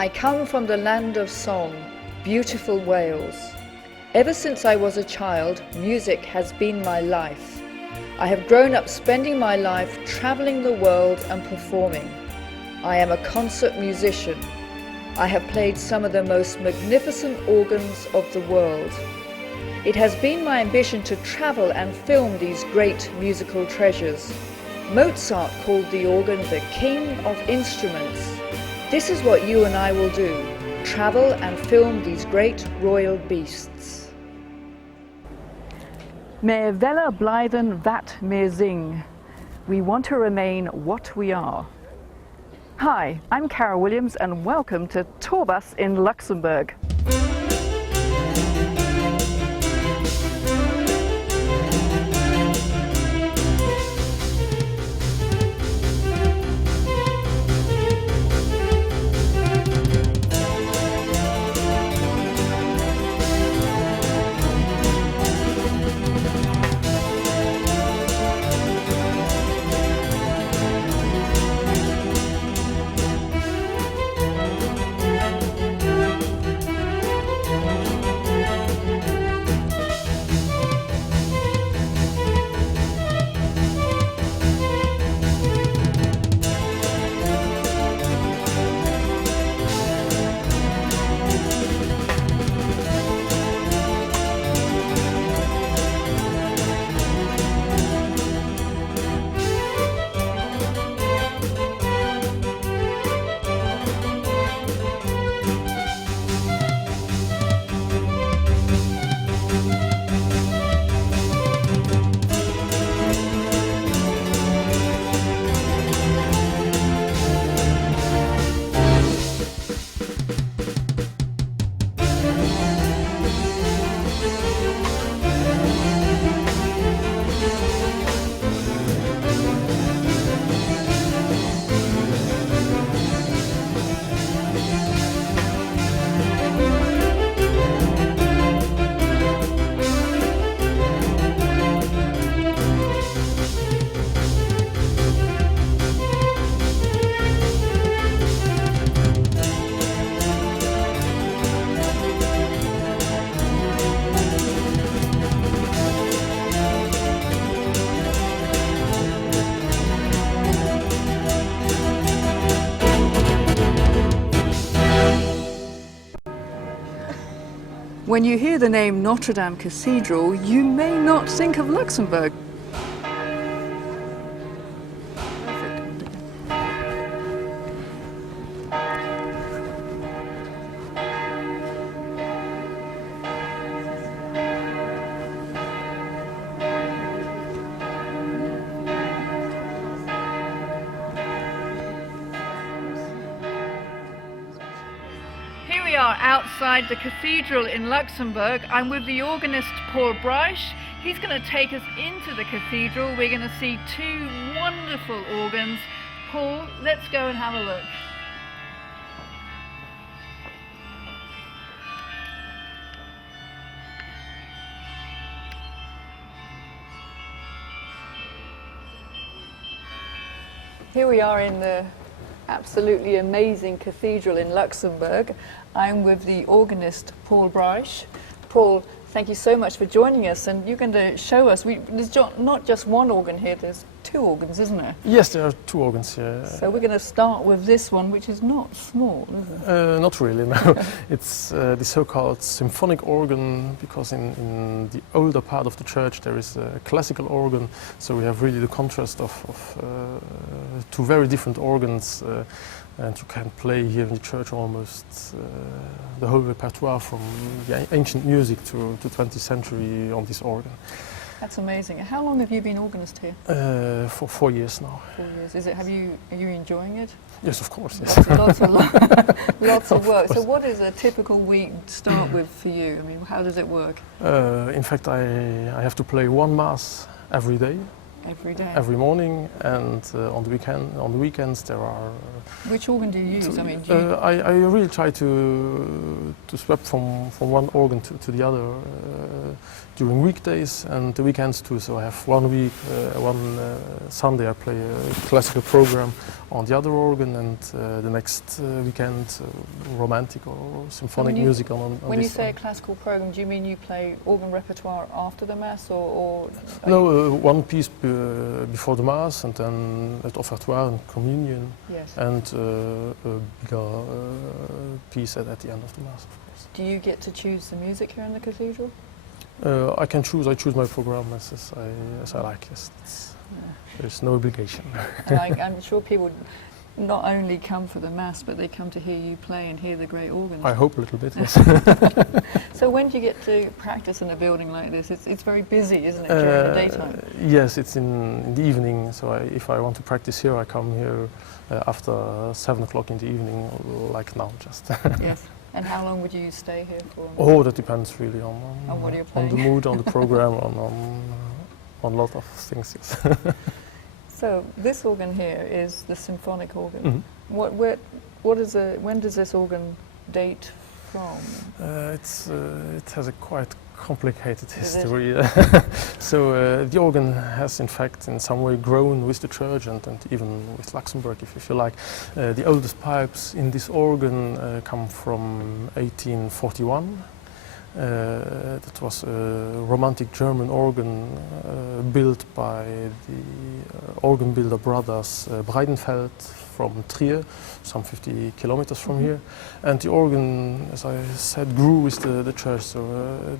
I come from the land of song, beautiful Wales. Ever since I was a child, music has been my life. I have grown up spending my life traveling the world and performing. I am a concert musician. I have played some of the most magnificent organs of the world. It has been my ambition to travel and film these great musical treasures. Mozart called the organ the king of instruments. This is what you and I will do, travel and film these great royal beasts. Meer willen blijven wat meer zing. We want to remain what we are. Hi, I'm Carol Williams and welcome to Tourbus in Luxembourg. When you hear the name Notre Dame Cathedral, you may not think of Luxembourg. Here we are outside the cathedral in Luxembourg. I'm with the organist Paul Breisch. He's going to take us into the cathedral. We're going to see two wonderful organs. Paul, let's go and have a look. Here we are in the absolutely amazing cathedral in Luxembourg. I'm with the organist Paul Breisch. Paul, thank you so much for joining us, and you're going to show us, there's not just one organ here, there's two organs, isn't there? Yes, there are two organs here. So we're going to start with this one, which is not small, is it? Not really, no. It's the so-called symphonic organ, because in the older part of the church there is a classical organ, so we have really the contrast of two very different organs, and you can play here in the church almost the whole repertoire from the ancient music to 20th century on this organ. That's amazing. How long have you been organist here? For 4 years now. 4 years. Are you enjoying it? Yes, of course. Yes. Lots of work. So what is a typical week start with for you? I mean, how does it work? In fact, I have to play one mass every day. Every day. every morning, and on the weekends there are. Which organ do you use? I mean, do you, I really try to swap from one organ to the other during weekdays and the weekends too. So I have one Sunday I play a classical program on the other organ, and the next weekend romantic or symphonic music on when you this say one. a classical program, do you mean you play organ repertoire after the mass, or No, one piece before the mass, and then at offertoire and communion, yes? and a bigger piece at the end of the mass, of course. Do you get to choose the music here in the cathedral? I can choose. I choose my program as I like. Yes, there's no obligation. And I'm sure people not only come for the mass, but they come to hear you play and hear the great organs. I hope a little bit. Yes. So when do you get to practice in a building like this? It's very busy, isn't it, during the daytime? Yes, it's in the evening. So if I want to practice here, I come here after 7 o'clock in the evening, like now, just. Yes. And how long would you stay here for? Oh, that depends really on what you're on the playing. mood, on the program, on a lot of things. Yes. So this organ here is the symphonic organ. Mhm. When does this organ date from? It has a quite complicated Is it? history. So the organ has in fact in some way grown with the church and even with Luxembourg, if you like. The oldest pipes in this organ come from 1841. That was a romantic German organ built by the organ builder brothers Breidenfeld from Trier, some 50 kilometers from here. And the organ, as I said, grew with the church. So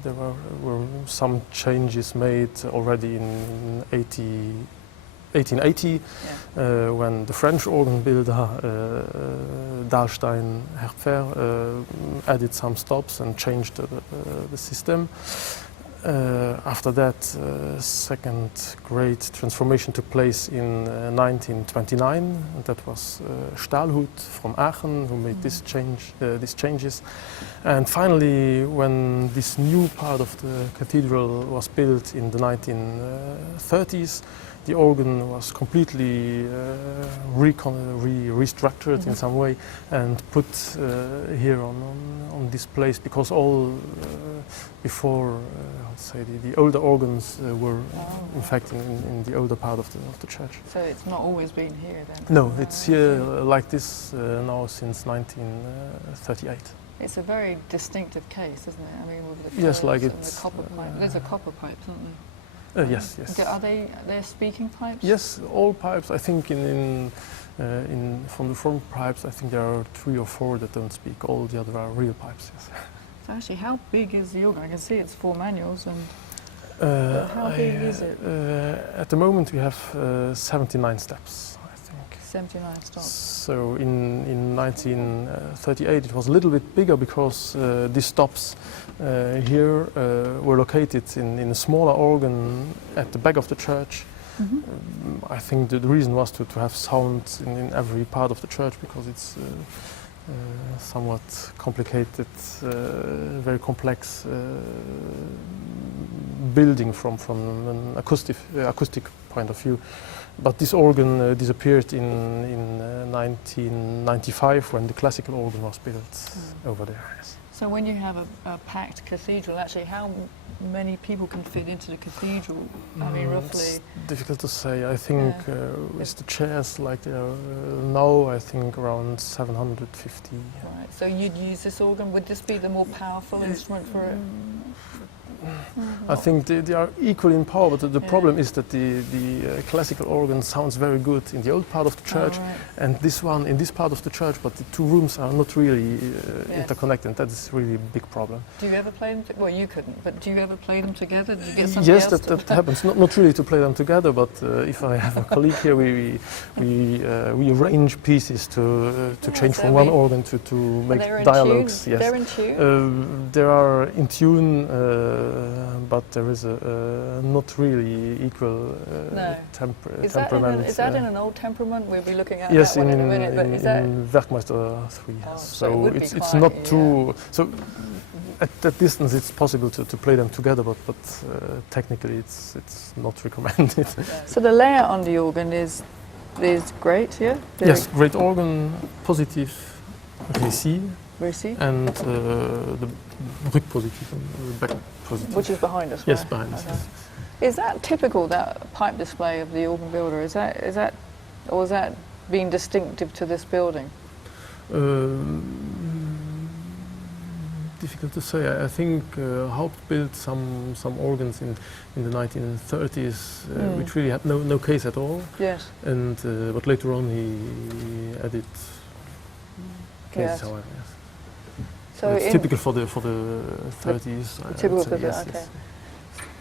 there were some changes made already in 1880, when the French organ builder Dahlstein Herpfer added some stops and changed the system. After that, second great transformation took place in 1929, and that was Stahlhut from Aachen who made these changes. And finally, when this new part of the cathedral was built in the 1930s, the organ was completely restructured in some way and put here on this place, because all before say the older organs were in fact in the older part of the church. So it's not always been here then? No, it's here like this now since 1938. It's a very distinctive case, isn't it? I mean, with the Yes, like curves and it's, the copper pipe. There's a copper pipe, isn't there? Yes, yes. Are they're speaking pipes? Yes, all pipes. I think from the front pipes, I think there are 3 or 4 that don't speak. All the other are real pipes. Yes. So actually, how big is the organ? I can see it's 4 manuals, and how big is it? At the moment, we have 79 steps, I think. 79 stops. So in 1938, it was a little bit bigger because these stops here were located in a smaller organ at the back of the church. I think the reason was to have sound in every part of the church, because it's somewhat complicated, very complex building from an acoustic point of view. But this organ disappeared in 1995 when the classical organ was built over there. Yes. So when you have a packed cathedral, actually, how many people can fit into the cathedral? I mean, roughly. It's difficult to say. I think with the chairs like they are now, I think around 750. Right. So you'd use this organ. Would this be the more powerful instrument for it? I think they are equal in power, but the problem is that the classical organ sounds very good in the old part of the church, and this one in this part of the church, but the 2 rooms are not really interconnected. That is really a big problem. Do you ever play them? Well, you couldn't, but do you ever play them together? Did you get somebody Yes, else that happens. Not really to play them together, but if I have a colleague here, we arrange pieces to change so from one organ to make they're in dialogues. tune? Yes, They're in tune? they are in tune. But there is a not really equal temperament. Is that in an old temperament? We'll be looking at yes, that one in a minute. But is that in Werkmeister 3. so So it would be it's quite, not too. So at that distance, it's possible to play them together, but technically, it's not recommended. So the layout on the organ is great, yeah? Yes, great organ, positive récit, Récit, and the Bruck positive, the back positive. which is behind us. Yes, right? behind us. Okay. Is that typical, that pipe display of the organ builder? Is that, or is that being distinctive to this building? Difficult to say. I think Haupt built some organs in the 1930s, which really had no case at all. Yes. And but later on he added cases, Yes. however. Yes. So It's typical for the 30s. I typical would say, for the yes, okay. yes.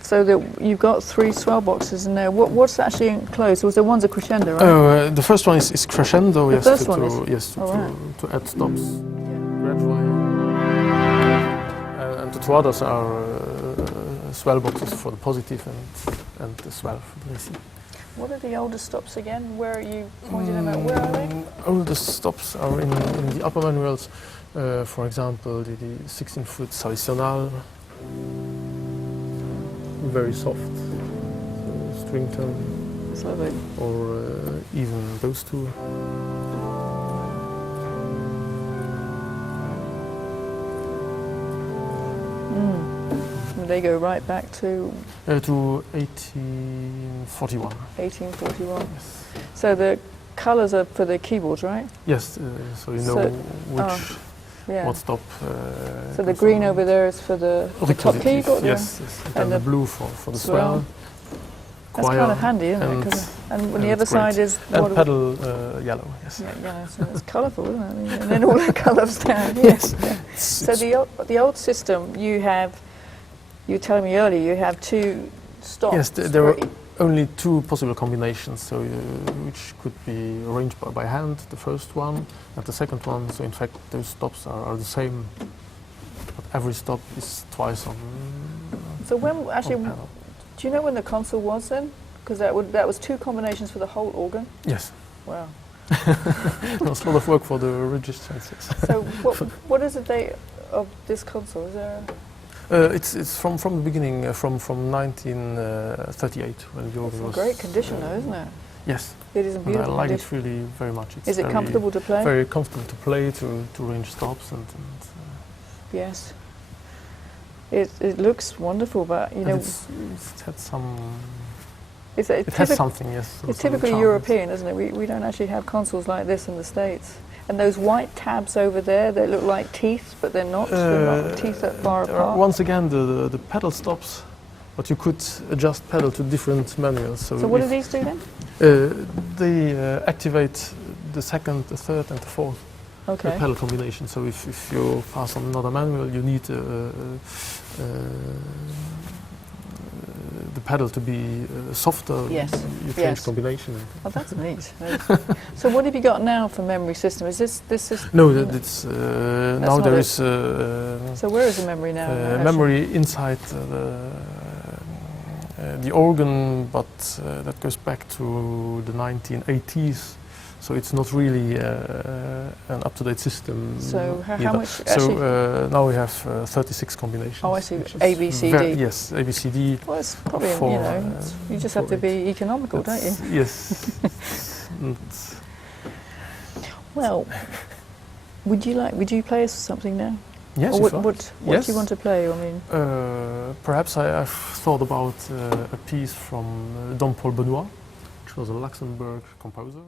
So you've got 3 swell boxes in there. What's actually enclosed? Was there one's a crescendo, right? Oh, the first one is crescendo. The Yes, first one is? yes, Oh, right. to add stops gradually. And the two others are swell boxes for the positive and the swell for the récit. What are the older stops again? Where are you pointing them out? Where are they? Older stops are in the upper manuals. For example, the 16-foot Traditional, very soft, so string tone, It's lovely. or even those two. They go right back to To 1841. 1841. So the colours are for the keyboards, right? Yes, so you know So- which Yeah. what stop. So the goes green on. over there is for the top Positive, keyboard? yes, yes. And the blue for the swell. That's choir, kind of handy, isn't it? and- 'Cause- And and the other it's great. side is And pedal yellow, yes. Yeah, so it's colourful, isn't it? I mean, and then all the colours down. Yes. So the old system, you were telling me earlier, you have 2 stops. Yes, there were only 2 possible combinations, so which could be arranged by hand, the first one and the second one. So in fact, those stops are the same, but every stop is twice on. So when actually, on panel. do you know when the console was then? Because that was 2 combinations for the whole organ. Yes, Wow. there was a lot of work for the registrants. Yes. So what is the date of this console? Is there? It's from the beginning, from 1938 when the organ It's in was. great condition, though, isn't it? Yes, It is in and I beautiful like condition. it really very much. It's Is it very, comfortable to play? Very comfortable to play, to range stops, and Yes. It looks wonderful, but you know, it's had some. it's It has something, yes. It's some typically charm. European, isn't it? We don't actually have consoles like this in the States. And those white tabs over there, they look like teeth, but they're not. They're not teeth that far apart. Once again, the pedal stops, but you could adjust pedal to different manuals. So what do if, these do then? They activate the second, the third, and the fourth Okay. pedal combination. So if you pass on another manual, you need the pedal to be softer. Yes. You change Yes. combination. Oh, that's neat. So what have you got now for memory system? Is this is? No, it's now not there it. is So where is the memory now? actually? memory inside the organ, but that goes back to the 1980s. So it's not really an up-to-date system. So how either. much So actually? now we have 36 combinations. Oh, I see. which is A, B, C, D. Yes, A, B, C, D. Well, it's probably for, you know, you just have to for be economical, don't you? Yes. And Well, would you play us something now? yes, Or if I- what yes. do you want to play? I mean, Perhaps I've thought about a piece from Dom Paul Benoit, which was a Luxembourg composer.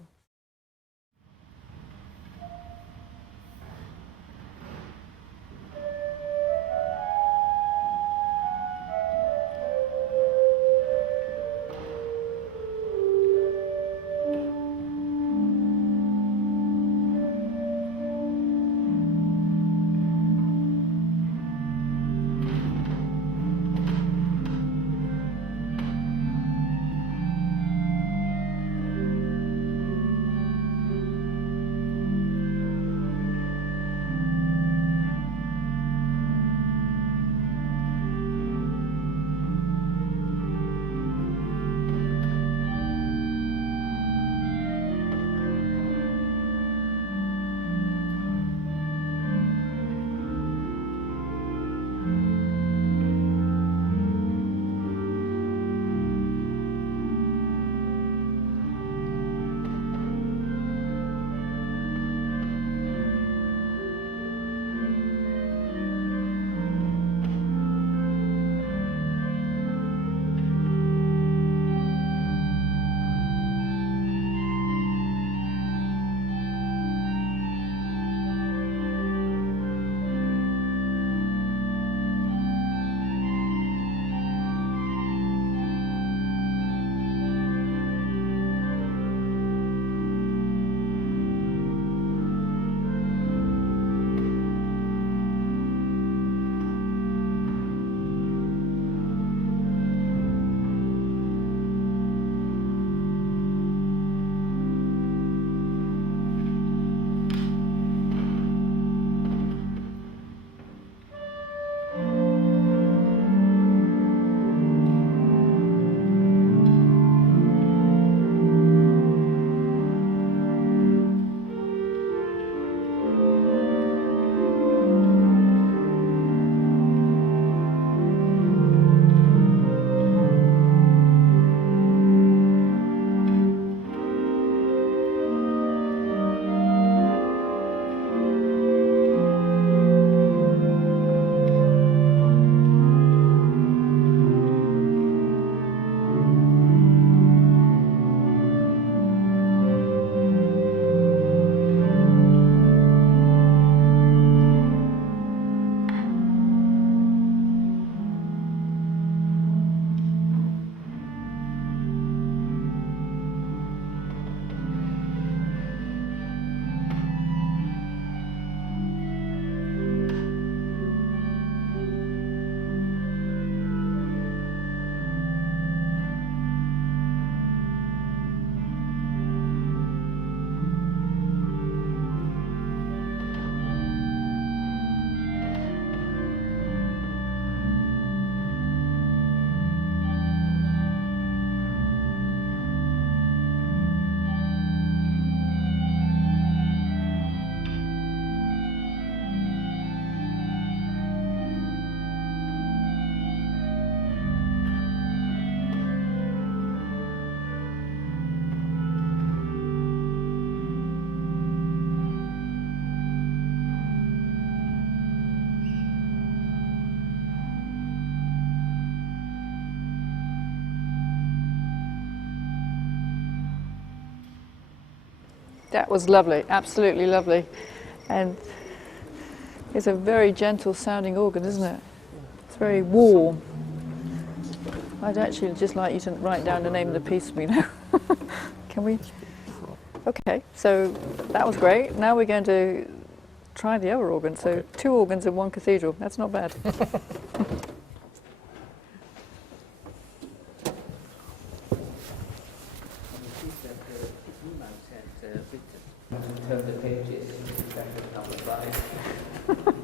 That was lovely, absolutely lovely. And it's a very gentle sounding organ, isn't it? It's very warm. I'd actually just like you to write down the name of the piece for me now. Can we? Okay, so that was great. Now we're going to try the other organ. So Okay. 2 organs in 1 cathedral. That's not bad. Turn the pages, number 5.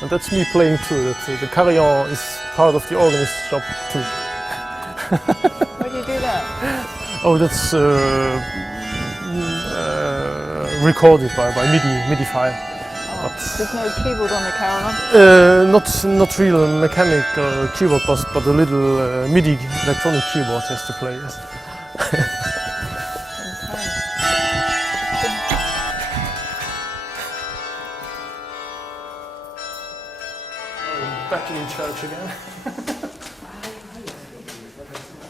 And that's me playing too. That the carillon is part of the organist's job too. Where do you do that? Oh, that's recorded by MIDI file. There's no keyboard on the carillon. Not real mechanical keyboard, but a little MIDI electronic keyboard has to play. Yes. Back in church again.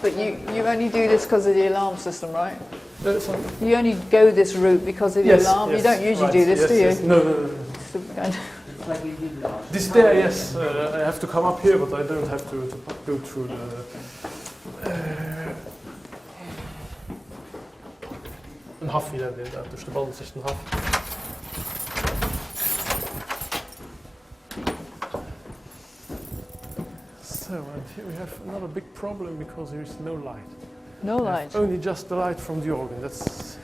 But you only do this because of the alarm system, right? Sorry. You only go this route because of the alarm. You don't usually do this, do you? Yes. No. So kind of- This there, yes. I have to come up here, but I don't have to go through the. Een haf hier inderdaad, dus de band is echt een haf. So, and here we have another big problem because there is no light. No We have light. Only just the light from the organ. That's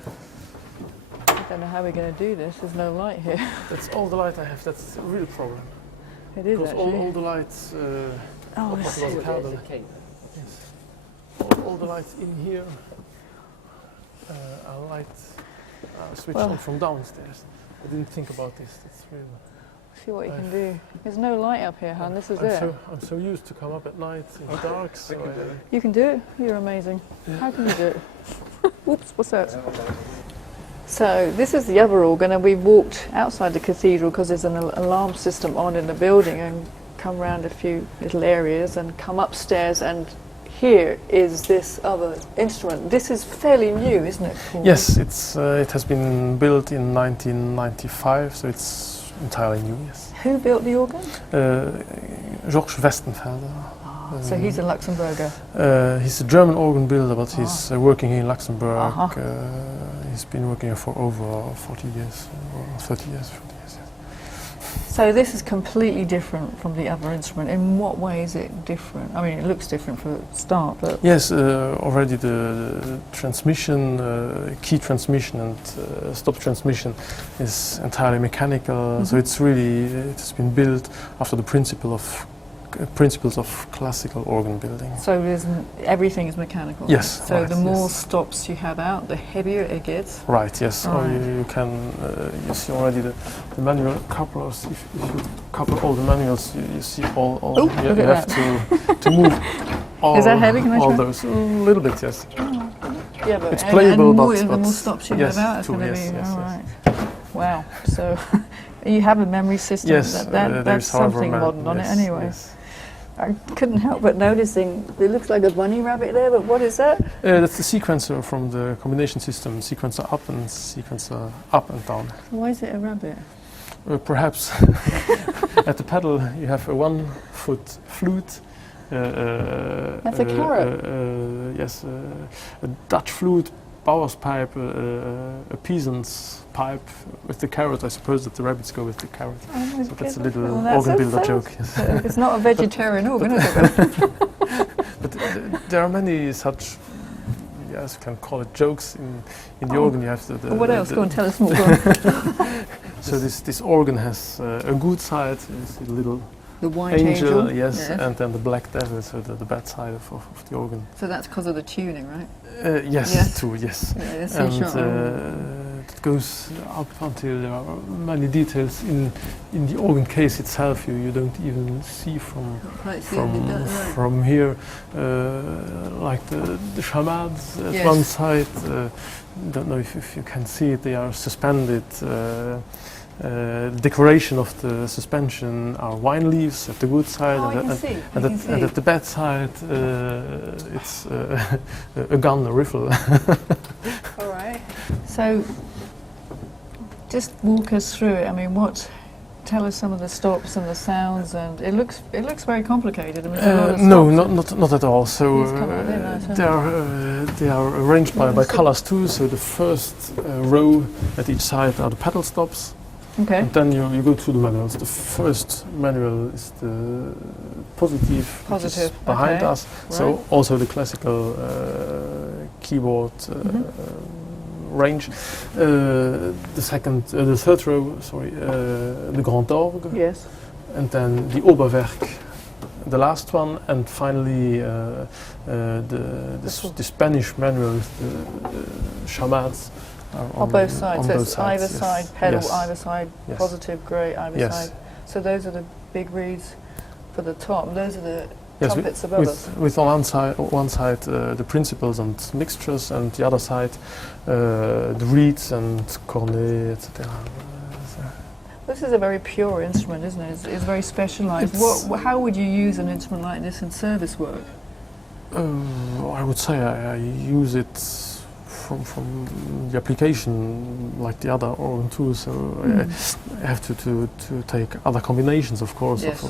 I don't know how we're going to do this. There's no light here. all the light I have. That's a real problem. It is Because actually. all the lights. Oh, What this- was it called? There's a cable. Yes. All the lights in here are light switched Well- on from downstairs. I didn't think about this. That's real. see what you can do. There's no light up here, Han. This is it. I'm so used to come up at night in the dark. So You can do it. You're amazing. How can you do it? Oops, what's that? So this is the other organ, and we've walked outside the cathedral because there's an alarm system on in the building, and come around a few little areas and come upstairs, and here is this other instrument. This is fairly new, isn't it, Paul? yes, it has been built in 1995, so it's entirely new. Yes. Who built the organ? Georges Westenfelder. So he's a Luxembourger. He's a German organ builder, but he's working here in Luxembourg. Uh-huh. He's been working here for over 40 years, or 30 years. 40 years, yes. So this is completely different from the other instrument. In what way is it different? I mean, it looks different for a start, but Yes, already the transmission, key transmission and stop transmission is entirely mechanical. So it's really, it has been built after the principles of classical organ building. so everything is mechanical. Yes, So right, the more yes. stops you have out, the heavier it gets. Right, yes. Or Right. you can, you see already the manual couplers. If you couple all the manuals, you see all Oh, you look you at have to move all, Is that heavy? Can I all try? those. A little bit, yes. Yeah, but It's playable, and more, but- the more but stops you yes, have out, it's too, going to yes, be yes, all yes. right. Wow. So you have a memory system. Yes, that's there's however something modern on it, yes, anyway. yes. I couldn't help but noticing it looks like a bunny rabbit there, but what is that? That's the sequencer from the combination system. Sequencer up and sequencer up and down. Why is it a rabbit? Perhaps at the pedal you have a 1-foot flute. That's a carrot. Yes, a Dutch flute, Bauer's pipe, a peasant's pipe with the carrot. I suppose that the rabbits go with the carrot. Oh my So that's a goodness. little Well, that's organ so builder sad. joke. Yes. It's not a vegetarian organ, is it? But there are many such, yes, you can call it jokes in the organ. You have the What else? Go on, tell us more. Go on. So this organ has a good side, is a little The white angel. yes, and then the black devil, so the bad side of the organ. So that's because of the tuning, right? Yes, Yes. too, yes. Yeah, that's And so sure. it goes up until there are many details in the organ case itself. You don't even see Right, so you did that, right. from here, like the chamades at Yes. one side. Don't know if you can see it. They are suspended decoration of the suspension are wine leaves at the wood side, Oh, I and, can see. and, I at, can see. and at the bed side it's a gun, a rifle. All right. So, just walk us through it. I mean, tell us some of the stops and the sounds, and it looks very complicated. I mean, there's a lot of No, stops. not at all. So These come out, don't they? they are arranged by Yes. colors too. So the first row at each side are the pedal stops, Okay. and then you go through the manuals. The first manual is the positive, which is Positive, behind okay. us. So also the classical keyboard range. The third row, sorry, the grand orgue. Yes. And then the Oberwerk, the last one, and finally the Spanish manual with the chamades are On both sides. on So both it's sides, either yes. side, pedal, Yes. either side, Yes. positive, grey, either Yes. side. So those are the big reeds for the top. Those are the Yes, trumpets above us. with on one side the principals and mixtures, and the other side the reeds and cornet, etc. This is a very pure instrument, isn't it? It's very specialised. How would you use an instrument like this in service work? I would say I use it from the application like the other organ too. So I have to take other combinations, of course. Yes.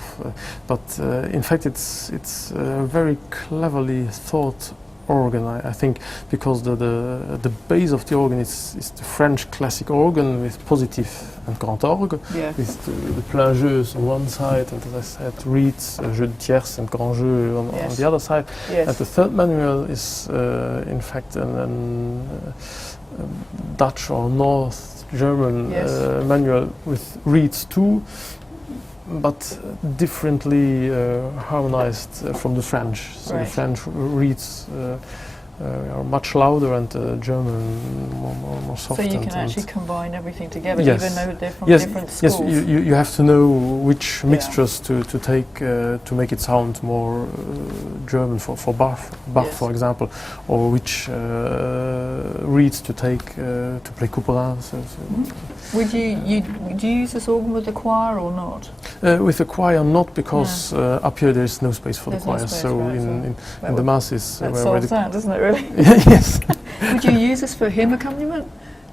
But in fact, it's a very cleverly thought organ. I think because the base of the organ is the French classic organ with positive and grand orgue, Yeah. with the plein jeu on one side, and as I said, reeds, jeu de tierce and grand jeu on Yes. the other side. Yes. And the third manual is in fact a Dutch or North German Yes. manual with reeds too, but differently harmonized from the French. So Right. the French reeds are much louder, and the German more soft. So you and- can actually combine everything together, Yes. even though they're from yes, different yes. schools. You have to know which Yeah. mixtures to take to make it sound more German for Bach, Yes. for example, or which reeds to take to play Couperin. Would do you use this organ with the choir or not? With the choir, not because up here there is no space for There's the no choir. space, So right, in the masses, That where solves the that, doesn't it? Really. yes, Would you use this for hymn accompaniment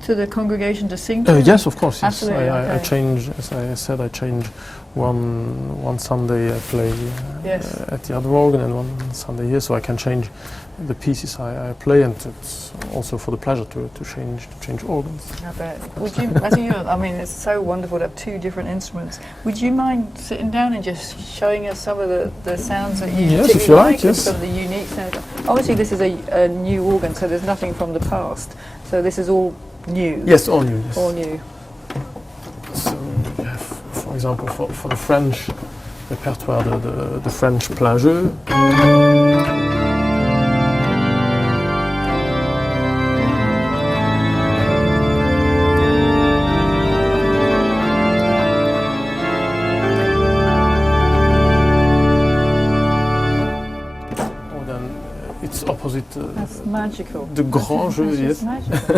to the congregation to sing to? yes, of course. Yes, Absolutely, I okay. change. As I said, I change. One Sunday I play Yes. at the other organ, and one Sunday here, so I can change the pieces I play, and it's also for the pleasure to change organs. I bet. Would you? I mean, it's so wonderful to have two different instruments. Would you mind sitting down and just showing us some of the sounds that you Yes, if particularly you like, and yes. some of the unique sounds? Obviously, this is a new organ, so there's nothing from the past. So this is all new. Yes, all new. Yes. All new. So you have, for example, for the French repertoire, the French plein jeu. Or then it's opposite That's magical. the grand jeu. That's Yes. just magical.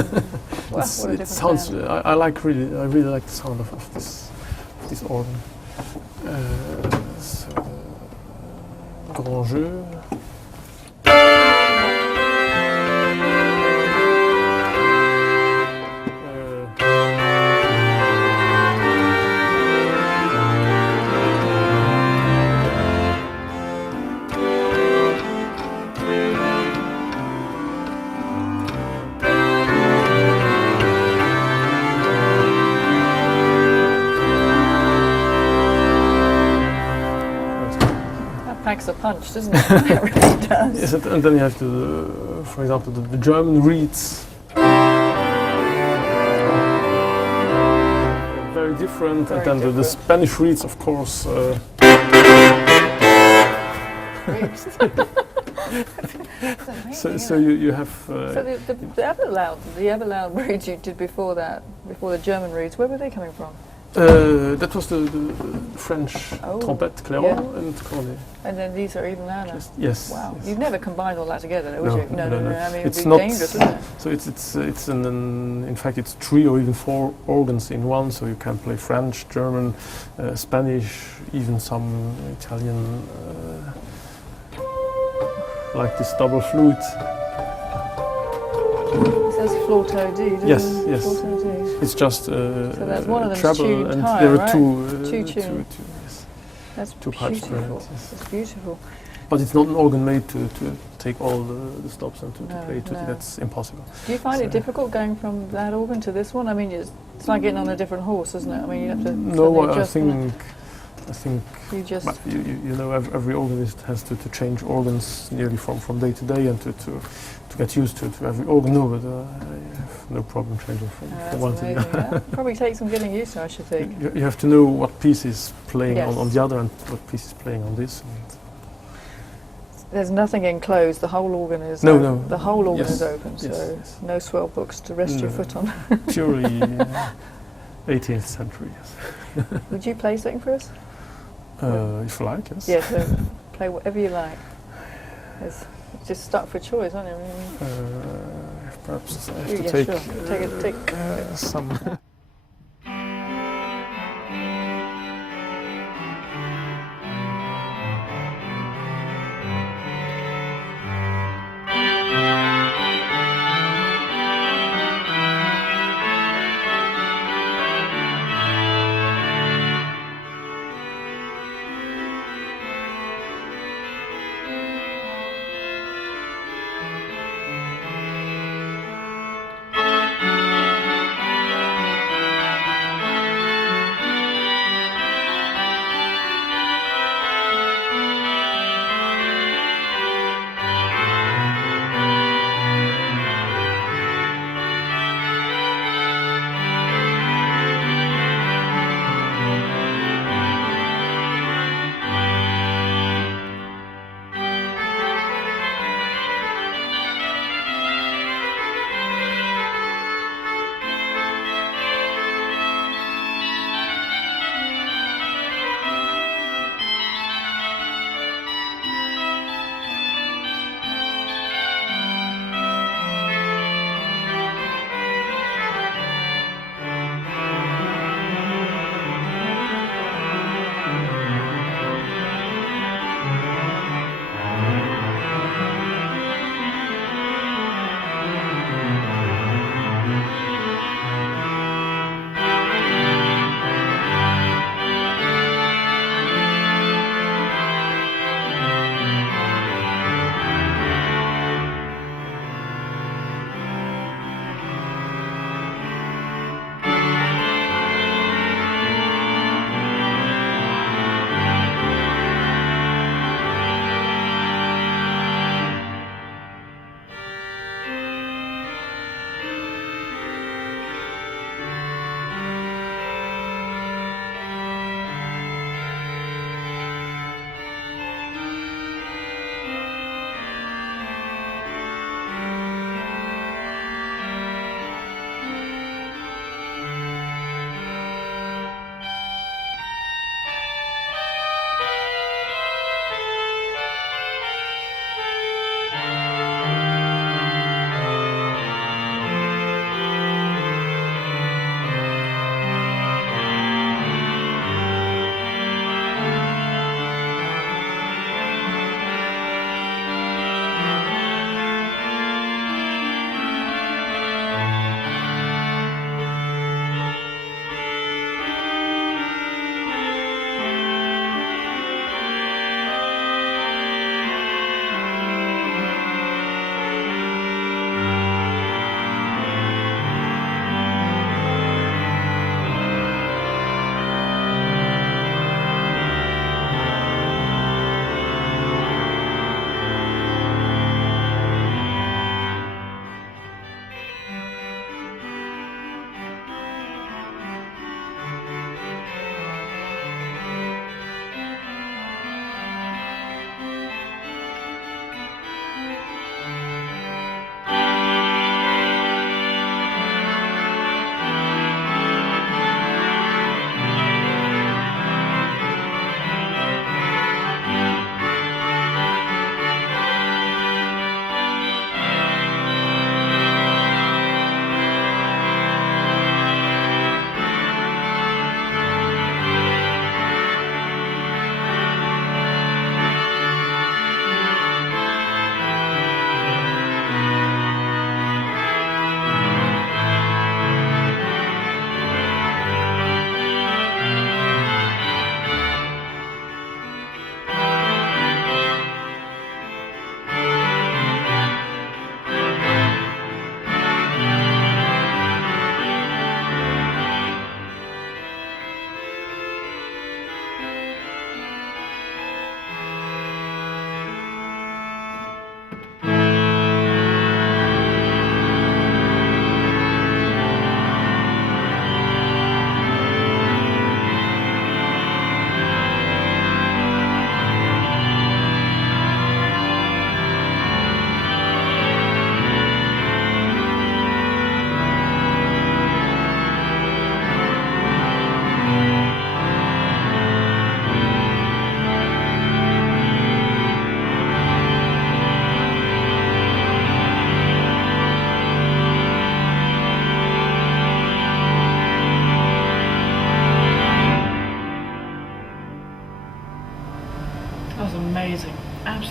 Wow, It's- what a it different sounds. sound. I really like the sound of this organ. So, grand jeu. That packs a punch, doesn't it? It really does. Yes, and then you have for example, the German reeds. Very different, Very and then the different. Spanish reeds, of course. So you have. So the other loud reeds you did before that, before the German reeds, where were they coming from? That was the French Oh, trumpet, clairon, yeah. and cornet. And then these are even louder. Yes. Wow. yes. You'd never combine all that together, though, would No, you? No. I mean, It's it'd be not. dangerous, wouldn't it? So it's in fact it's 3 or even 4 organs in one. So you can play French, German, Spanish, even some Italian, like this double flute. It says Flauto D, doesn't Yes, it? yes. Flauto D. It's just So that's one of them's treble, tuned and high, there are right? two tuned. yes. That's Two pipes beautiful. behind it, yes. It's beautiful. But it's not an organ made to take all the stops and to No, play to no. that's impossible. Do you find it So- difficult going from that organ to this one? I mean, it's like getting on a different horse, isn't it? I mean, you have to. No, suddenly I adjust, isn't think it? You just. but you know every organist has to change organs nearly from day to day and to get used to every organ. No, but I have no problem changing from That's one to the amazing. other. Yeah. Probably takes some getting used to, I should think. You have to know what piece is playing Yes. on the other and what piece is playing on this. And There's nothing enclosed. The whole organ is. No, open. no. The whole organ Yes, is open, so yes, yes. no swell books to rest your No. foot on. purely 18th century, yes. Would you play something for us? If you like, yes. Yeah, so play whatever you like. It's just stuck for choice, aren't you? I mean, Perhaps I have yeah, to take, sure. Take some.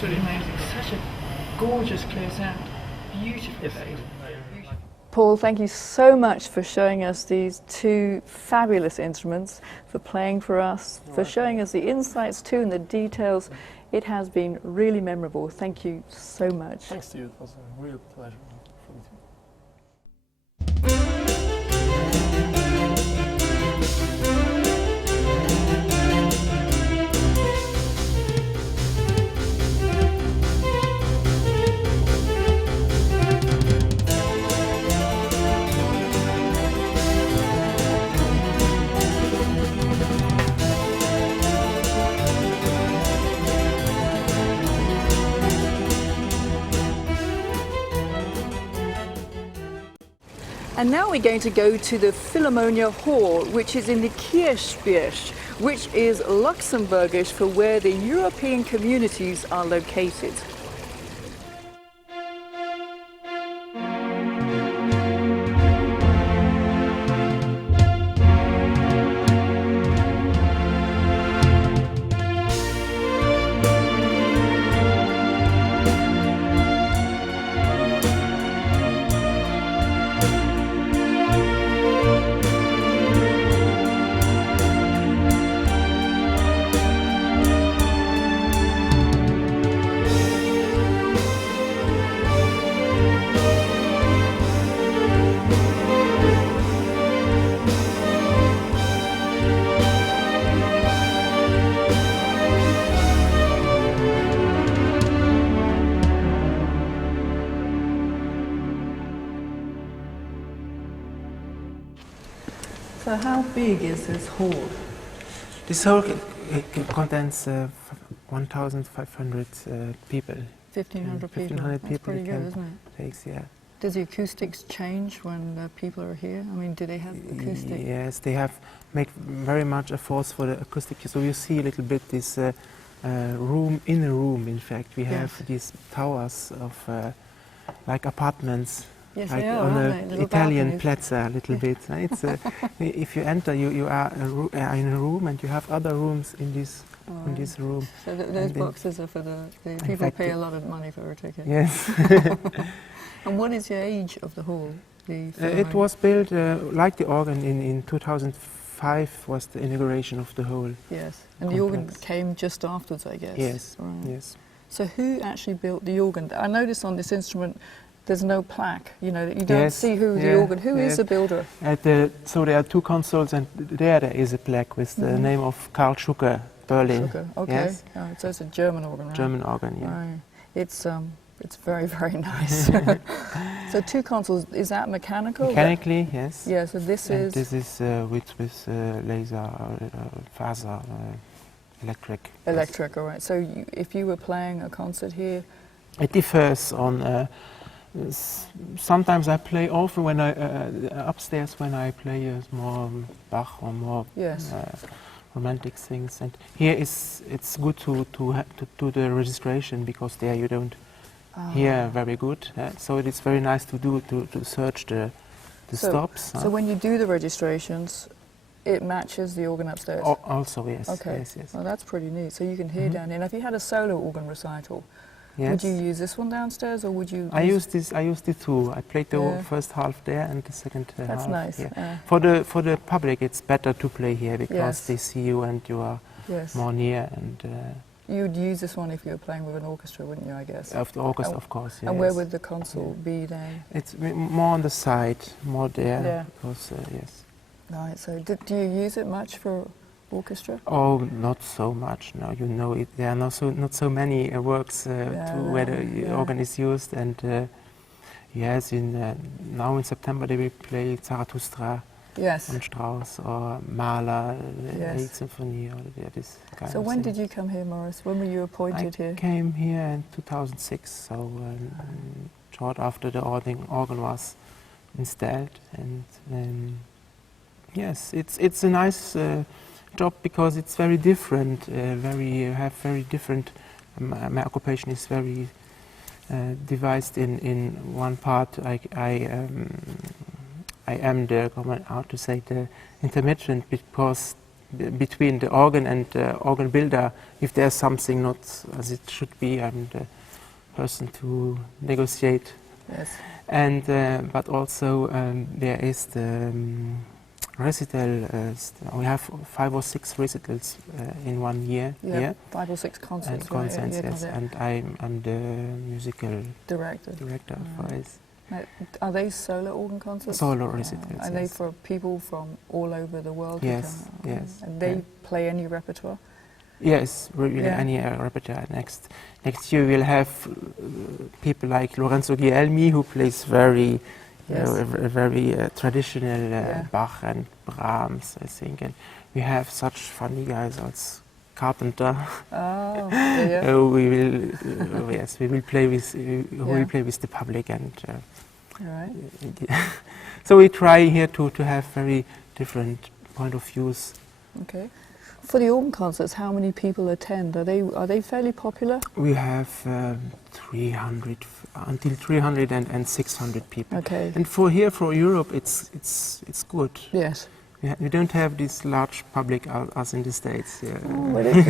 absolutely amazing. Such a gorgeous clear sound. Beautiful. Yes. Paul, thank you so much for showing us these two fabulous instruments, for playing for us, for showing us the insights too and the details. It has been really memorable. Thank you so much. Thanks to you. It was a real pleasure for me too. And now we're going to go to the Philharmonia Hall, which is in the Kirchspiel, which is Luxembourgish for where the European communities are located. So how big is this hall? This hall contains 1,500 people. 1,500 people. 1,500 That's people pretty it good, can isn't it? takes, yeah. Does the acoustics change when people are here? I mean, do they have acoustic? Yes, they have make very much a force for the acoustic. So you see a little bit this room in a room. In fact, we have these towers of like apartments. Yes, like they are, on aren't they? a Little Italian balconies. plaza a little bit. It's if you enter, you are in a room, and you have other rooms in this in this room. So those And then- boxes are for the people fact, pay a lot of money for a ticket. Yes. And what is the age of the hall? The It Philharmonic? was built like the organ in 2005 was the inauguration of the whole. Yes, and the organ complex. came just afterwards, I guess. Yes, Right. yes. So who actually built the organ? I noticed on this instrument there's no plaque, you know, that you don't Yes, see who the yeah, organ, who is yeah. the builder? So there are two consoles, and there is a plaque with the name of Karl Schucker, Berlin. Sugar. Okay. Yes, Oh, so it's a German organ, right? German organ. Yeah. Right. It's very, very nice. So two consoles, is that mechanical? Mechanically, yes. Yeah, so this And is... this is with laser, phaser, electric. yes. Electric, all right. So if you were playing a concert here, It differs on. Sometimes I play often when I upstairs when I play more Bach or more yes. romantic things, and here it's good to do the registration, because there you don't hear very good. So it is very nice to do to search the So- stops. So when you do the registrations, it matches the organ upstairs? Also, yes. Okay. Yes, yes. Well, that's pretty neat. So you can hear down here. And if you had a solo organ recital, Yes. would you use this one downstairs, or would you? I used the two. I played the Yeah. first half there and the second That's half nice. here. For the public, it's better to play here, because Yes. they see you and you are Yes. more near, and You'd use this one if you were playing with an orchestra, wouldn't you? I guess. of the orchestra, And- of course. Yes. And where would the console be then? It's more on the side, more there. Yeah. Because yes. Right. So do you use it much for orchestra? Oh, not so much. No, you know it. There are not so many works where the yeah. organ is used, and yes, now in September they will play Zarathustra Yes. on Strauss, or Mahler, Yes. Eighth Symphony, or this kind So of when thing. did you come here, Maurice? When were you appointed I here? came here in 2006, so short after the organ was installed, and yes, it's a nice job, because it's very different. Very different. My occupation is very devised in one part. I am the, how to say, the intermittent, because between the organ and the organ builder. If there's something not as it should be, I'm the person to negotiate. Yes. And but also there is the recital. We have 5 or 6 recitals in 1 year. Yeah. Yeah. 5 or 6 concerts. And right? concerts, Yeah, yes. concert. And I'm the musical Director. director for this. Now, are they solo organ concerts? Solo recitals, Are they yes. for people from all over the world? who Yes, come? yes, And they yeah. play any repertoire? Yes, really Yeah. any repertoire. Next year we'll have people like Lorenzo Guglielmi, who plays very, Yes. very traditional Yeah. Bach and Brahms, I think. And we have such funny guys as Carpenter. Oh, yeah. We will, yes, we will play with, who Yeah. will play with the public, and All right. so we try here to have very different point of views. Okay. For the organ concerts, how many people attend? Are they fairly popular? We have 300 until 300 and 600 people. Okay. And for Europe, it's good. Yes. We don't have this large public as in the States. Yeah. Oh, really?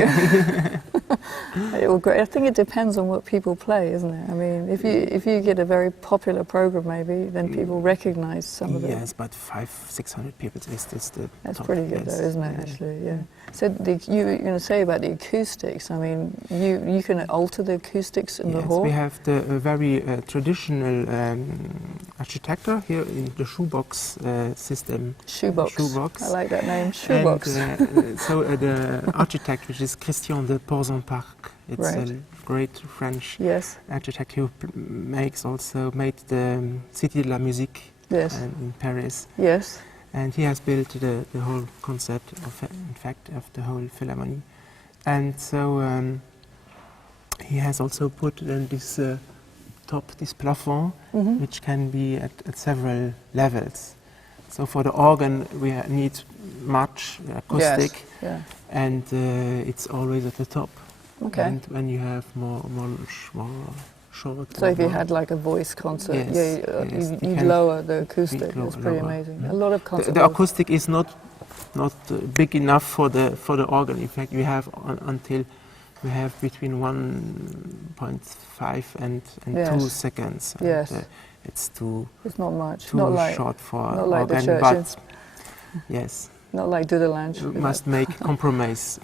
I think it depends on what people play, isn't it? I mean, if you get a very popular program, maybe then people recognise some of it. Yes, but 500-600 people is the That's top, pretty good, yes. though, isn't it? Actually, yeah. So you were going to say about the acoustics. I mean, you can alter the acoustics in the Yes, hall. we have the very traditional architecture here in the shoebox system. Shoebox. Shoebox. I like that name, Shoebox. And, so the architect, which is Christian de Porzenparc, it's Right. a great French Yes, architect who made the Cité de la Musique yes, in Paris, yes. and he has built the whole concept of the whole Philharmonie, and so he has also put this this plafond, Mhm. which can be at several levels. So for the organ we need much acoustic, Yes. Yeah. and it's always at the top. Okay. And when you have more short. So if you had like a voice concert, Yes, yeah, yes, you you'd can lower the acoustic. lower- It's pretty lower, amazing. yeah. A lot of concerts. the acoustic is not big enough for the organ. In fact, we have until we have between 1.5 and Yes. 2 seconds. And, Yes. it's too It's not much. too Not like short for not like the organ, churches. but yes, not like Do the Lounge. you is it? must make compromise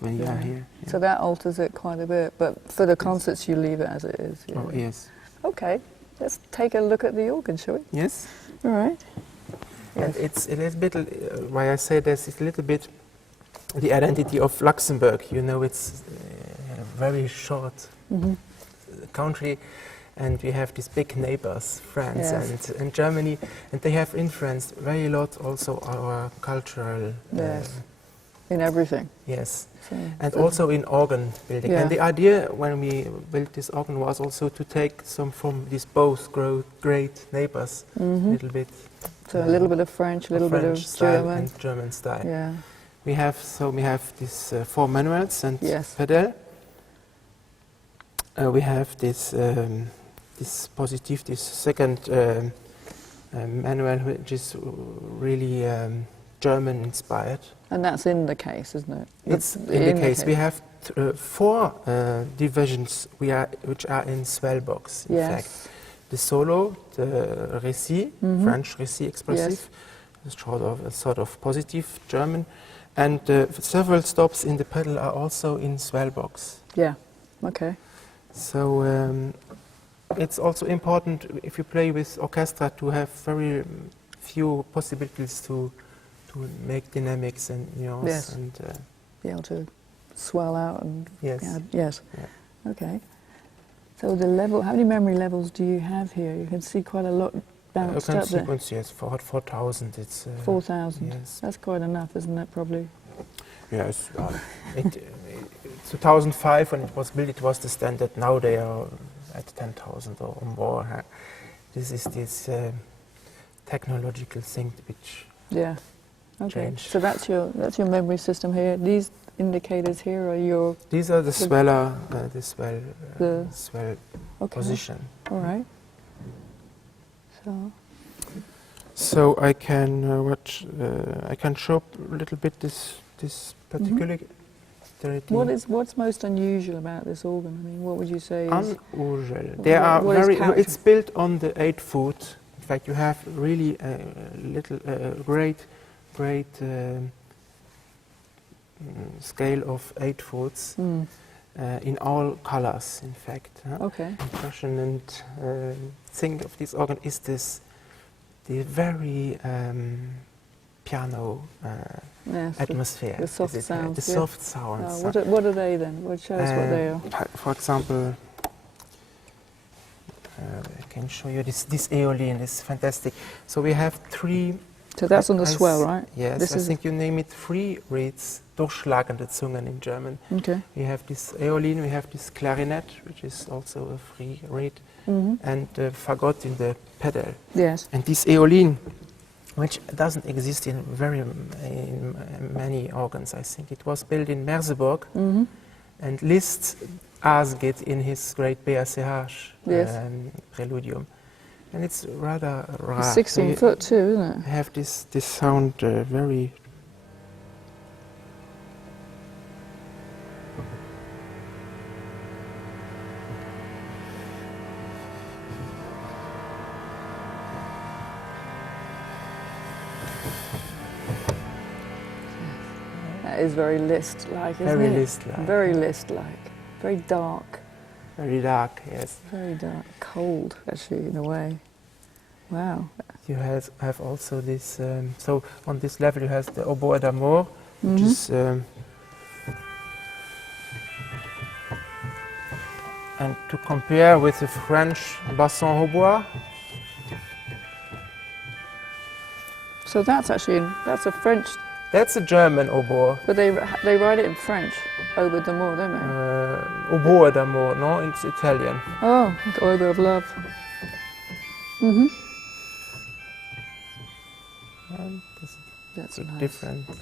when you are Yeah. here. Yeah. So that alters it quite a bit. But for the concerts, you leave it as it is. Yeah. Oh, yes. Okay. Let's take a look at the organ, shall we? Yes. All right. And it's a little bit, why I say this, it's a little bit the identity of Luxembourg. You know, it's a very short Mhm. country, and we have these big neighbors, France Yes. and Germany, and they have influenced very lot also our cultural. Yes. In everything. Yes. So, And also in organ building. Yeah. And the idea when we built this organ was also to take some from these both great neighbors, a Mhm. little bit. So a little bit of French, a little bit of French style German. and German style. Yeah. We have these 4 manuals and Yes. pedal. We have this second manual, which is really German inspired. And that's in the case, isn't it? It's in the case. We have 4 divisions which are in Swellbox. In fact, Yes. the solo, the récit, Mhm. French récit expressive, sort of positive German, and several stops in the pedal are also in Swellbox. Yeah. Okay. So it's also important if you play with orchestra to have very few possibilities to make dynamics and nuance. Yes. And Be able to swell out and yes. yeah, yes. Yeah. Okay. So the level, how many memory levels do you have here? You can see quite a lot bounced Open up there. sequence, yes, for 4,000. It's 4,000. Yes. That's quite enough, isn't it? Probably. Yes. 2005 when it was built, it was the standard. Now they are at 10,000 or more. This is this technological thing which Yeah. Okay. changed. So that's your memory system here. These indicators here are your. These are the sweller, The- swell Okay. position. All right. So. So I can I can show a little bit this this particular What's most unusual about this organ? I mean, what would you say is... unusual. They are what is very. It's built on the 8 foot. In fact, you have really a little great scale of 8 foots in all colors. In fact, Okay. impression and thing of this organ is the very piano Yes, atmosphere. the soft Is it, sounds, the yeah. soft sounds. What are they then? What shows what they are? For example, I can show you this Aeolin is fantastic. So we have 3. So that's on the swell, right? Yes, This I is- think you name it 3 reeds, durchschlagende Zungen in German. Okay. We have this Aeolin, we have this clarinet, which is also a 3 reed, and the fagot in the pedal. Yes. And this Aeolin, which doesn't exist in many organs, I think. It was built in Merseburg, and Liszt asked it in his great BACH Yes. Preludium. And it's rather rare. It's 16 foot too, isn't it? Have this sound very... That is very Liszt-like, isn't Very it? Liszt-like. Very Liszt-like. Very dark. Very dark, yes. Very dark. Cold, actually, in a way. Wow. You have also this, so on this level you have the oboe d'amour, which is, and to compare with the French basson hautbois, So that's actually, that's a French, that's a German oboe. but they write it in French, over the more, don't they? Oboe d'amour, no, it's Italian. Oh, the oboe of love. Mm-hmm. That's The nice. difference of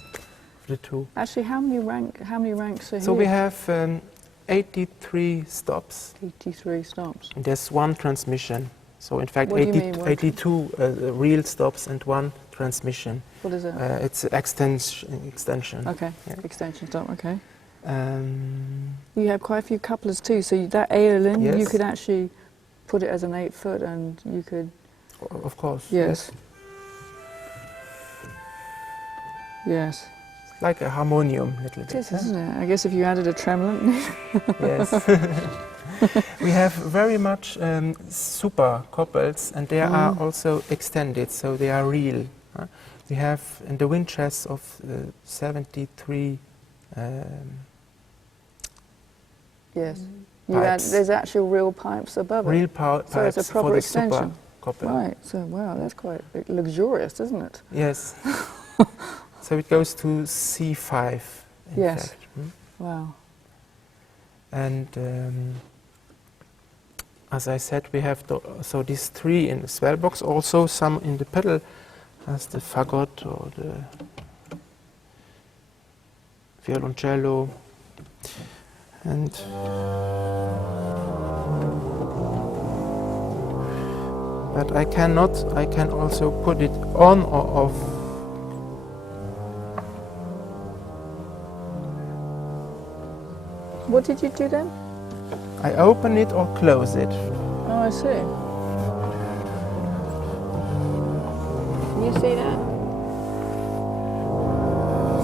the two. Actually, how many ranks are So here? we have 83 stops. 83 stops. And there's 1 transmission. So in fact, What do you mean, one 82 real stops and 1 transmission. What is it? It's extension. Okay, yeah. extension stop, okay. Um, You have quite a few couplers too, so that Aeolin, you Yes. could actually put it as an 8 foot and you could... of course. Yes. Yes. Like a harmonium, little It bit. is, isn't it? I guess if you added a tremolant... Yes. We have very much super couples, and they are also extended, so they are real. We have in the wind chest of 73 Yes. You add, pipes. there's actual real pipes above Real it. pipes So it's a proper for the extension. super couple. Right, so wow, that's quite luxurious, isn't it? Yes. So it goes to C5. In Yes. fact. Wow. And as I said, we have so these 3 in the swell box, also some in the pedal, as the fagot or the violoncello, and but I can also put it on or off. What did you do then? I open it or close it. Oh, I see. Can you see that?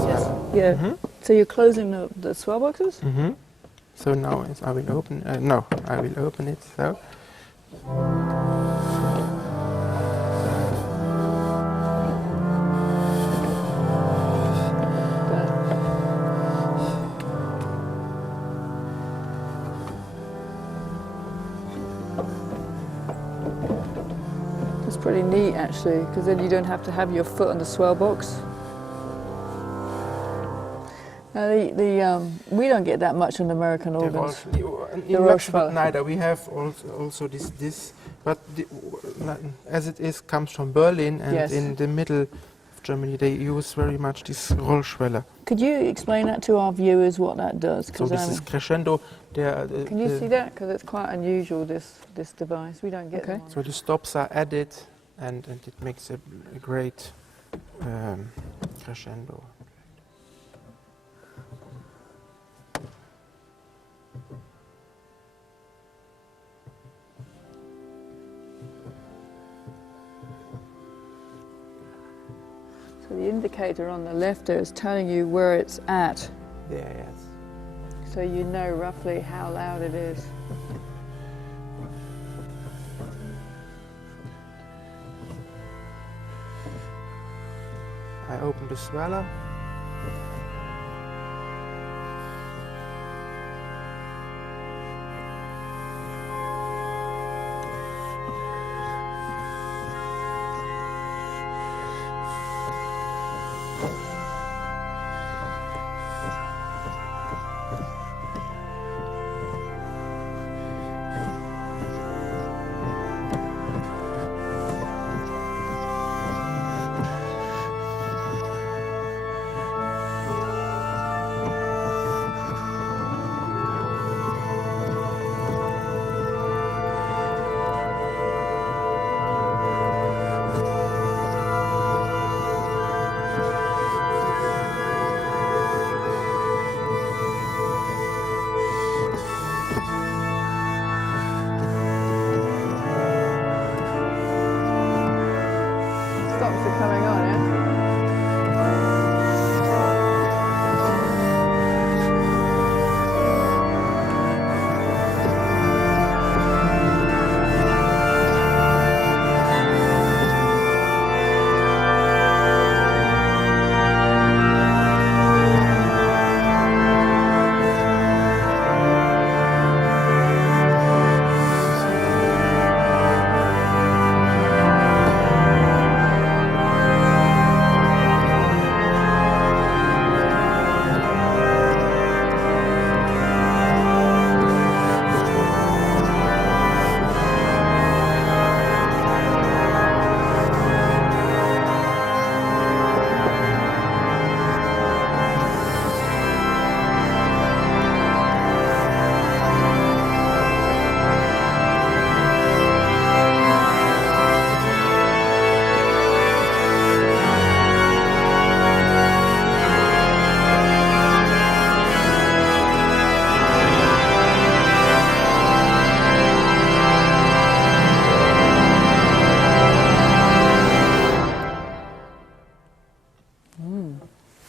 Yes. Yeah. So you're closing the swell boxes? So now I will open. No, I will open it. So. It's pretty neat actually, because then you don't have to have your foot on the swell box. We don't get that much on American organs. In Rochefort. Luxembourg neither. We have also this, but as it is comes from Berlin, and Yes. in the middle of Germany they use very much this Rollschwelle. Could you explain that to our viewers what that does? So 'Cause, this is crescendo. can you see that? Because it's quite unusual, this device. We don't get Okay. them on. So the stops are added, and it makes a great crescendo. So the indicator on the left there is telling you where it's at, There, yes. so you know roughly how loud it is. I open the sweller. Stops it coming on, yeah?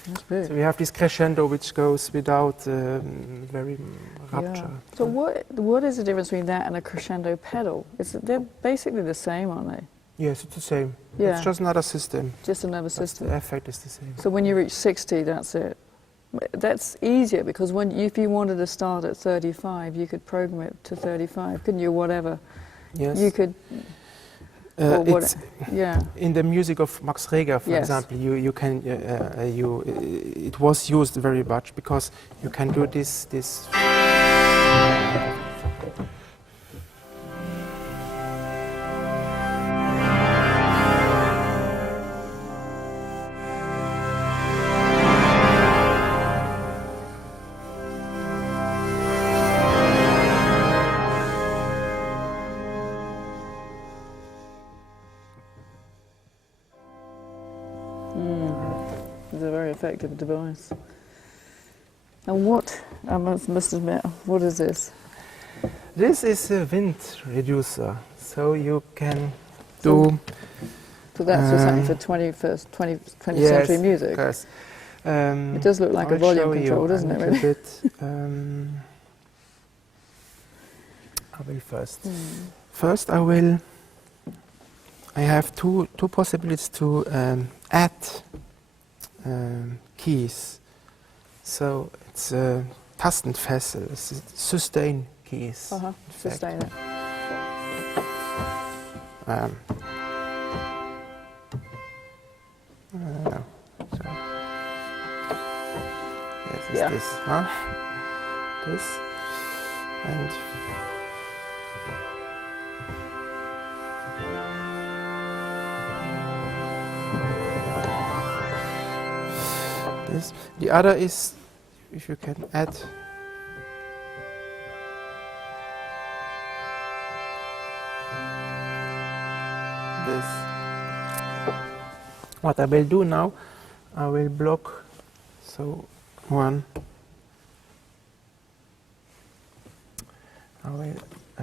That's big. So we have this crescendo which goes without very rupture. So what is the difference between that and a crescendo pedal? They're basically the same, aren't they? Yes, it's the same. Yeah. It's just another system. Just another But system. the effect is the same. So when you reach 60, that's it. That's easier because if you wanted to start at 35, you could program it to 35, couldn't you? Whatever. Yes. You could. or what- It's yeah. in the music of Max Reger, for Yes. example, you can it was used very much because you can do this. It's a very effective device. And what, I must admit, what is this? This is a wind reducer, so you can do. So that's just something for 20th Yes, century music. Yes. It does look like I a will volume show control, you doesn't a it, little really? bit, I will first. First, I have two possibilities to add keys. So it's Tastenfessel, it's sustain keys. in fact. Sustain it. No, sorry. Yes, it's Yeah. this, huh? This and this. The other is, if you can add this. What I will do now, I will block, so one. I will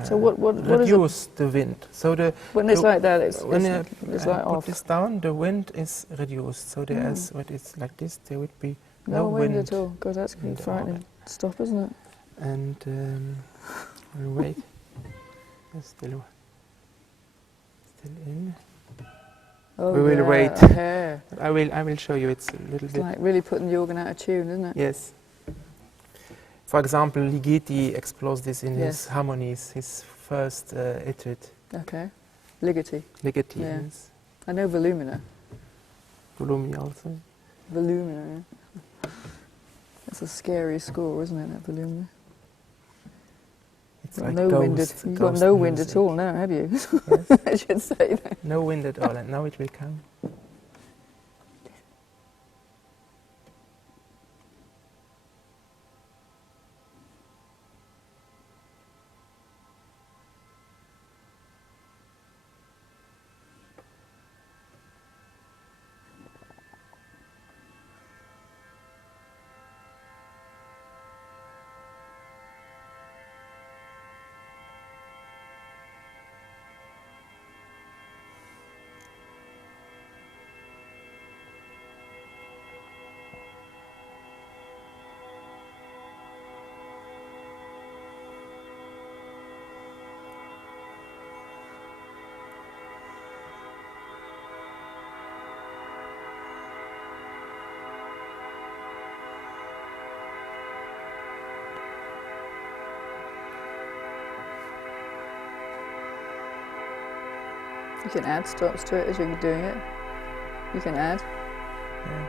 So what is it? reduce the wind. So When it's the- like that, it's when I like put off. this down, the wind is reduced. So there is, when it's like this, there would be No wind wind. at all. God, that's in the frightening. organ. Stop, isn't it? And we'll wait. It's still in. Oh, We will yeah, wait. hair. I will show you. It's a little It's bit. like really putting the organ out of tune, isn't it? Yes. For example, Ligeti explores this in Yes. his harmonies, his first etude, Okay. Ligeti. Ligeti. Yeah. Yes. I know Volumina. Volumi also. Volumina, yeah. That's a scary score, isn't it, that Volumina? It's Got like no wind ghost, you've got ghost no wind music. at all now, have you? Yes. I should say that. No wind at all, and now it will come. You can add stops to it as you're doing it. You can add. Yeah.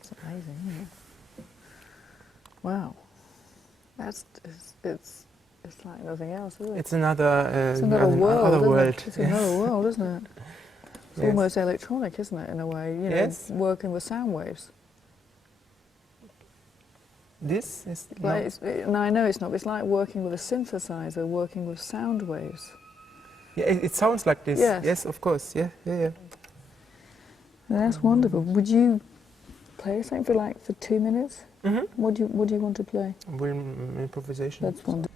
It's amazing, isn't it? Wow. It's like nothing else, isn't it? It's another, It's another world, other isn't world. it? It's another world, isn't it? It's Yes. almost electronic, isn't it, in a way? You know, Yes. working with sound waves. This is Like no, I know it's not. But it's like working with a synthesizer, working with sound waves. yeah, it sounds like this. Yes. Yes, of course. Yeah, yeah, yeah. That's wonderful. Would you play something for 2 minutes? Mm-hmm. What do you want to play? Improvisation. That's wonderful.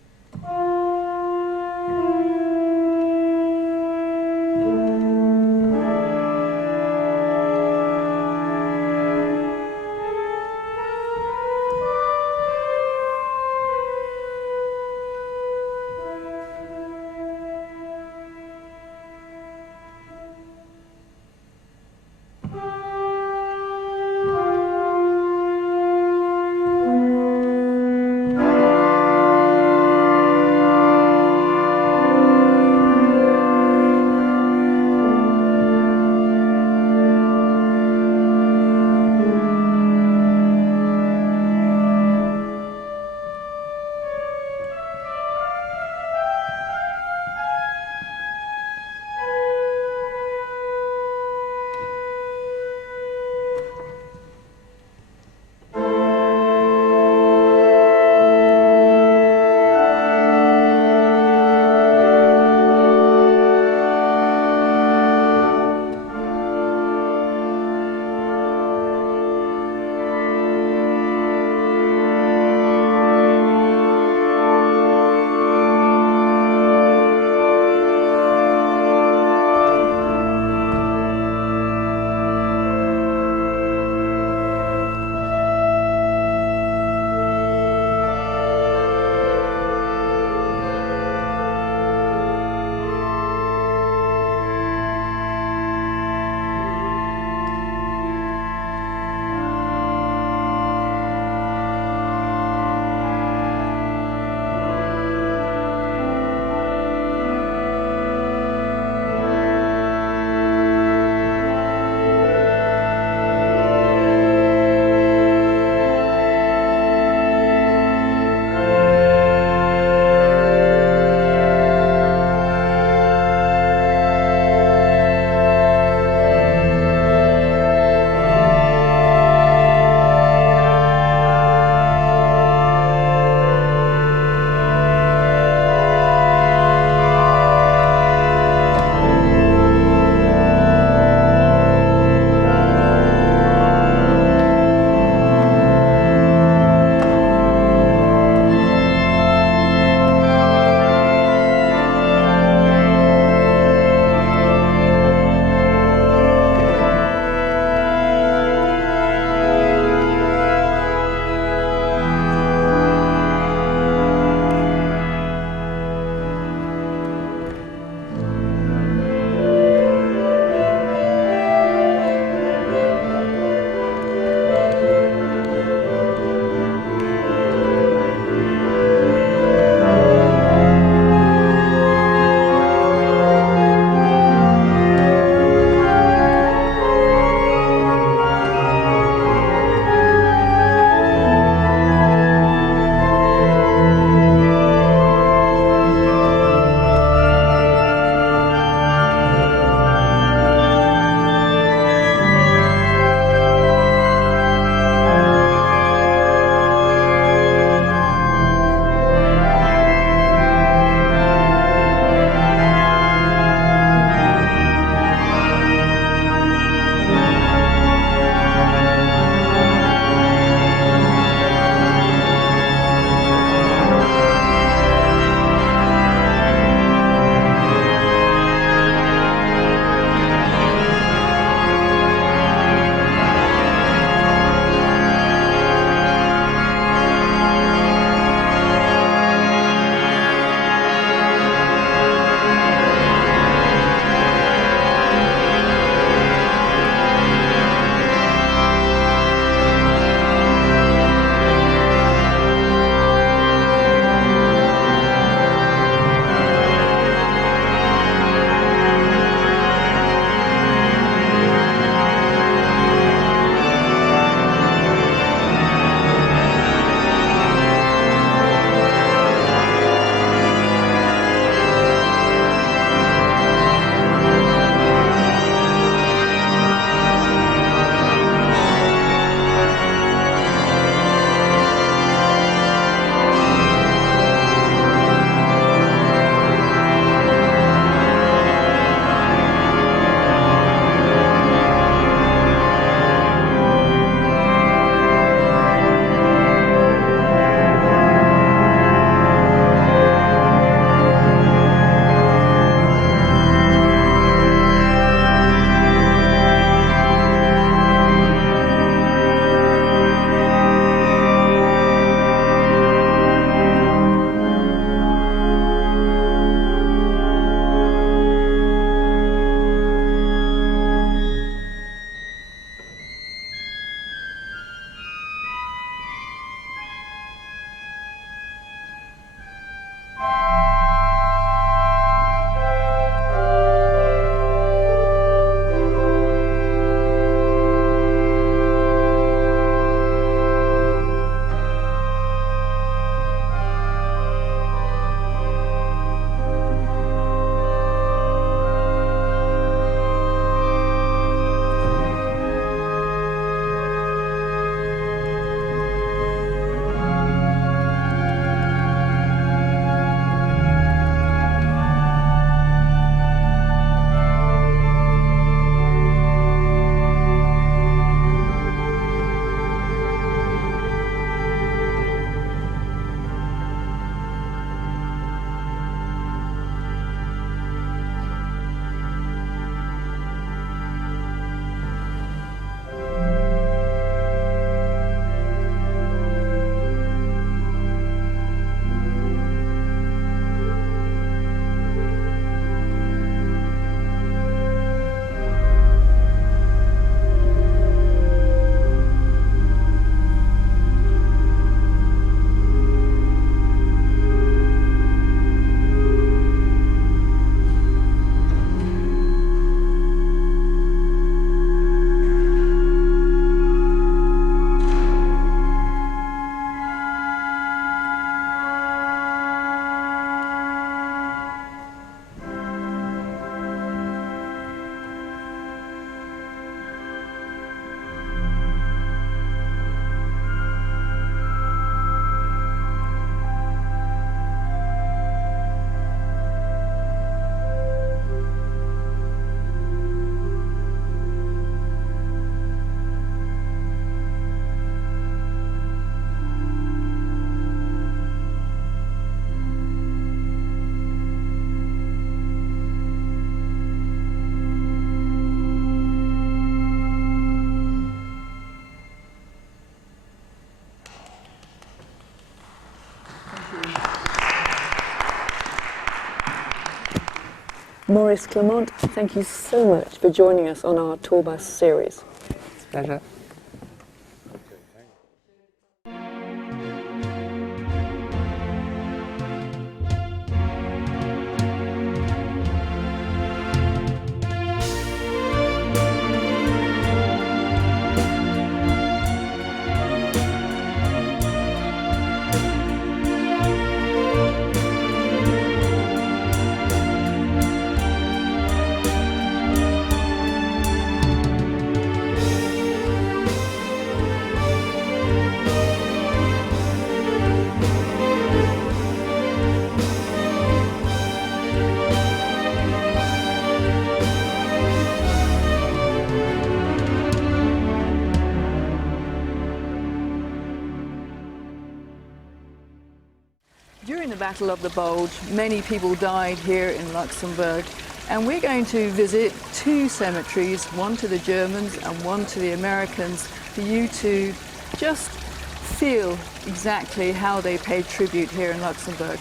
Maurice Clement, thank you so much for joining us on our tour bus series. It's a pleasure. During the Battle of the Bulge, many people died here in Luxembourg, and we're going to visit two cemeteries, one to the Germans and one to the Americans, for you to just feel exactly how they paid tribute here in Luxembourg.